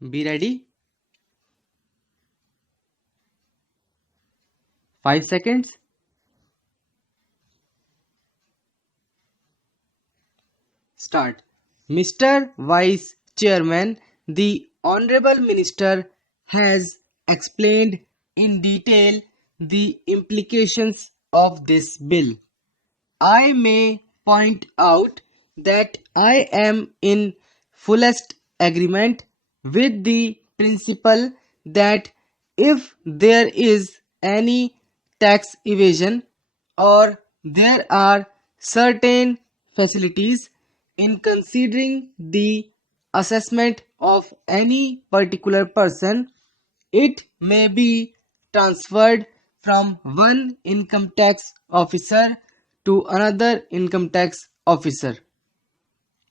Be ready. 5 seconds. Start. Mr. Vice Chairman, the Honorable Minister has explained in detail the implications of this bill. I may point out that I am in fullest agreement with the principle that if there is any tax evasion or there are certain facilities in considering the assessment of any particular person, it may be transferred from one income tax officer to another income tax officer.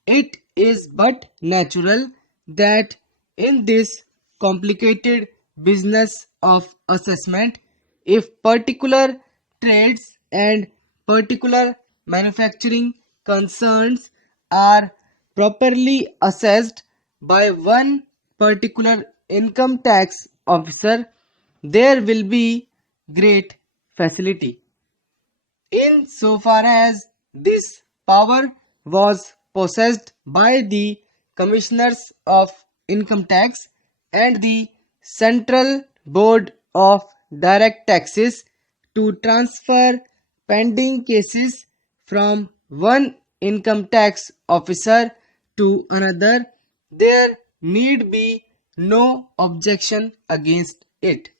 It is but natural that in this complicated business of assessment, if particular trades and particular manufacturing concerns are properly assessed by one particular income tax officer, there will be great facility. In so far as this power was possessed by the commissioners of income tax and the Central Board of Direct Taxes to transfer pending cases from one income tax officer to another, there need be no objection against it.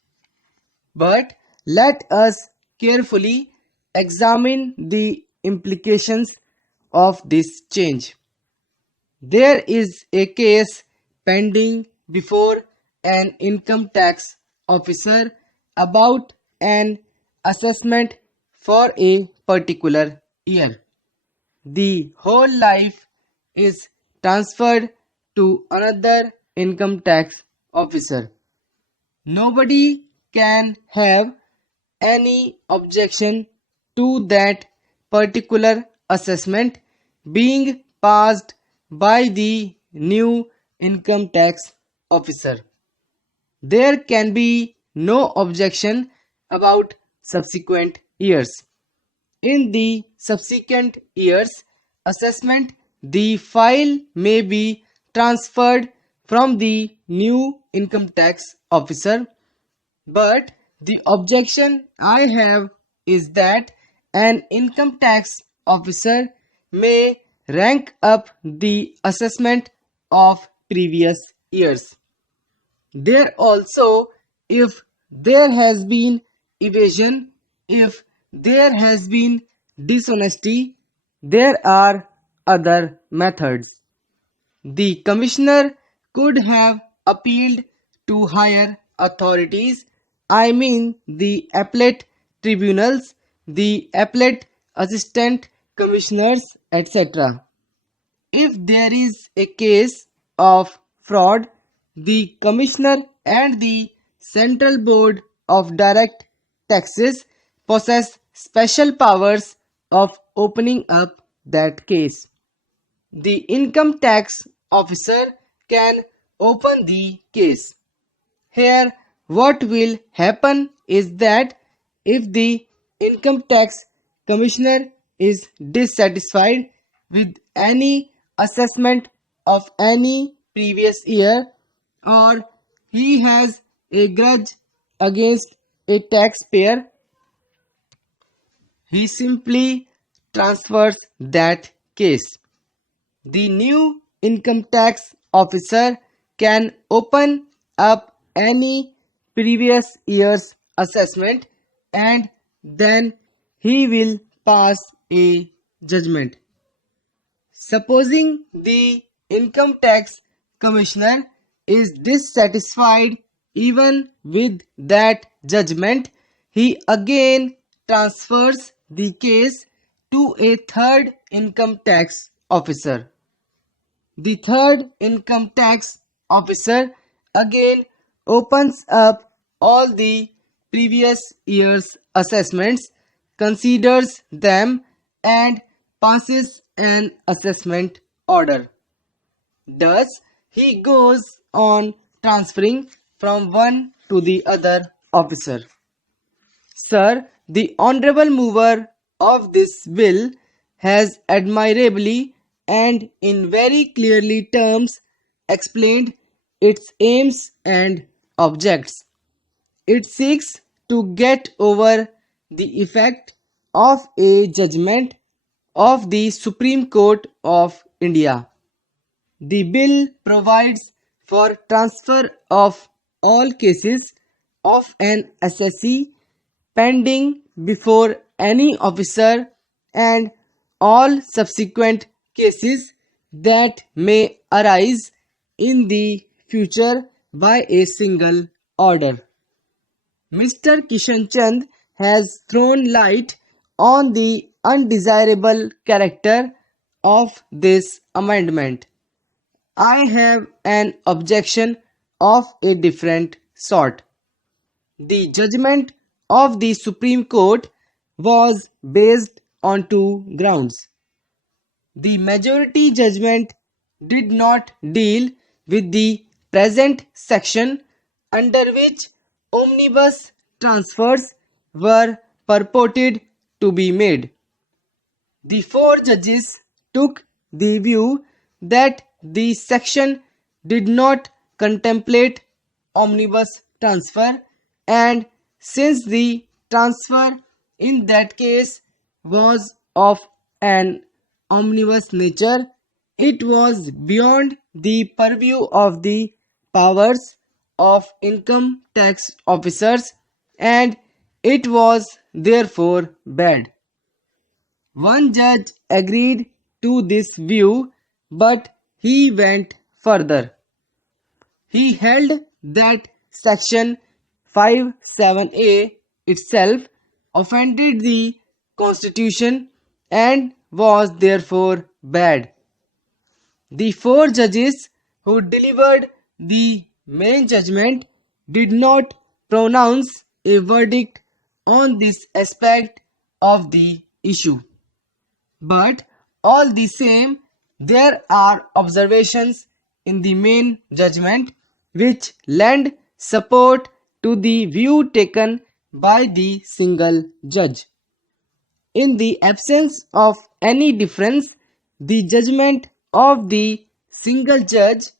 But let us carefully examine the implications of this change. There is a case pending before an income tax officer about an assessment for a particular year. The whole life is transferred to another income tax officer. Nobody can have any objection to that particular assessment being passed by the new income tax officer. There can be no objection about subsequent years. In the subsequent years assessment, the file may be transferred from the new income tax officer, but the objection I have is that an income tax officer may rank up the assessment of previous years. There also, if there has been evasion, if there has been dishonesty, there are other methods. The commissioner could have appealed to higher authorities, I mean the appellate tribunals, the appellate assistant commissioners, etc. If there is a case of fraud, the commissioner and the Central Board of Direct Taxes possess special powers of opening up that case. The income tax officer can open the case. Here, what will happen is that if the income tax commissioner is dissatisfied with any assessment of any previous year, or he has a grudge against a taxpayer, he simply transfers that case. The new income tax officer can open up any previous year's assessment and then he will pass a judgment. Supposing the income tax commissioner is dissatisfied even with that judgment, he again transfers the case to a third income tax officer. The third income tax officer again opens up all the previous year's assessments, considers them, and passes an assessment order. Thus, he goes on transferring from one to the other officer. Sir, the honorable mover of this bill has admirably and in very clearly terms explained its aims and objects. It seeks to get over the effect of a judgment of the Supreme Court of India. The bill provides for transfer of all cases of an assessee pending before any officer and all subsequent cases that may arise in the future by a single order. Mr. Kishan Chand has thrown light on the undesirable character of this amendment. I have an objection of a different sort. The judgment of the Supreme Court was based on two grounds. The majority judgment did not deal with the present section under which omnibus transfers were purported to be made. The four judges took the view that the section did not contemplate omnibus transfer, and since the transfer in that case was of an omnibus nature, it was beyond the purview of the powers of income tax officers, and it was therefore bad. One judge agreed to this view, but he went further. He held that Section 57A itself offended the Constitution and was therefore bad. The four judges who delivered the main judgment did not pronounce a verdict on this aspect of the issue. But all the same, there are observations in the main judgment which lend support to the view taken by the single judge. In the absence of any difference, the judgment of the single judge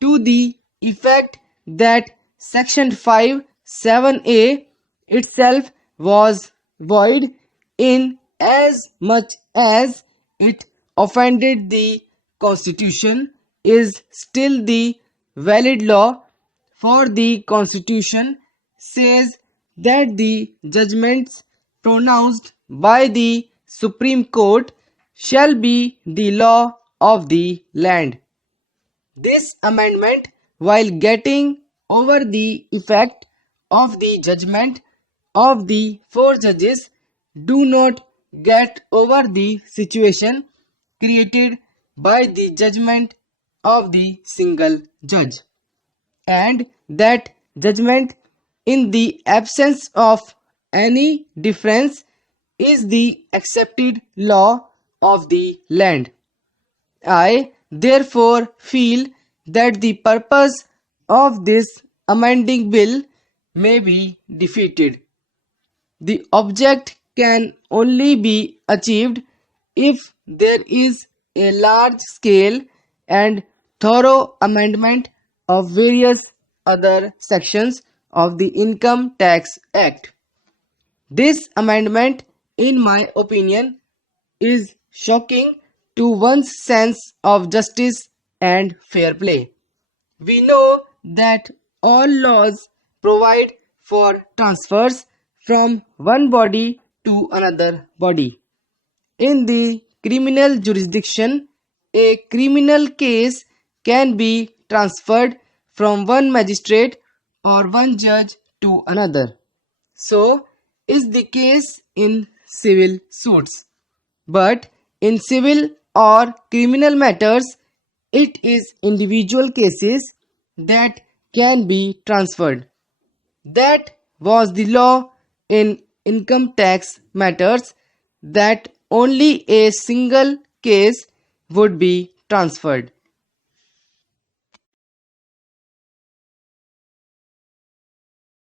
to the effect that Section 57A itself was void in as much as it offended the Constitution is still the valid law, for the Constitution says that the judgments pronounced by the Supreme Court shall be the law of the land. This amendment, while getting over the effect of the judgment of the four judges, do not get over the situation created by the judgment of the single judge, and that judgment in the absence of any difference is the accepted law of the land. I therefore feel that the purpose of this amending bill may be defeated. The object can only be achieved if there is a large scale and thorough amendment of various other sections of the Income Tax Act. This amendment, in my opinion, is shocking to one's sense of justice and fair play. We know that all laws provide for transfers from one body to another body. In the criminal jurisdiction, a criminal case can be transferred from one magistrate or one judge to another. So is the case in civil suits. But in civil or criminal matters, it is individual cases that can be transferred. That was the law in income tax matters, that only a single case would be transferred.